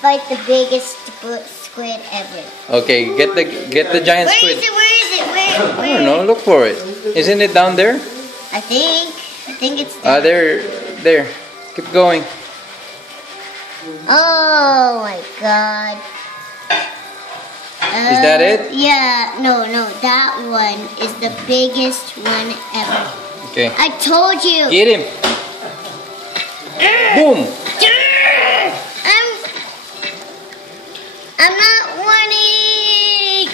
fight the biggest squid ever. Okay, get the giant squid. Where is it? Where is it? Where? I don't know. Look for it. Isn't it down there? I think it's there. There. Keep going. Oh my god. Is that it? Yeah, no, that one is the biggest one ever. Okay. I told you. Get him. Boom. I'm not wanting.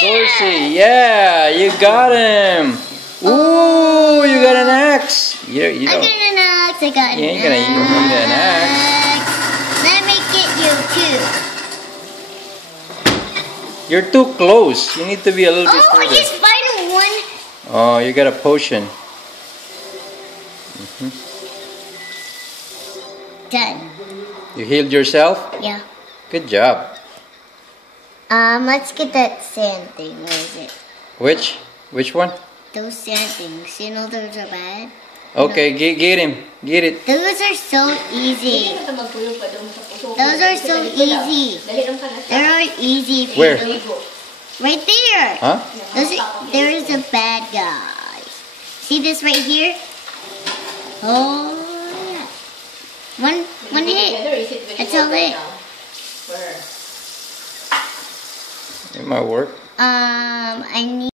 Dorsey, yeah, you got him. Ooh, you got an axe. You I got an axe. I got an axe. You ain't gonna need an axe. Let me get you too. You're too close. You need to be a little bit Oh, I further. just find one. Oh, you got a potion. Done. You healed yourself? Yeah. Good job. Let's get that sand thing. Where is it? Which one? Those sand things. You know those are bad? Okay, get him. Get it. Those are so easy. Those are so easy. They're easy for Where? you. Right there. Huh? There is a bad guy. See this right here? Oh yeah. One hit. That's all it. It might work. I need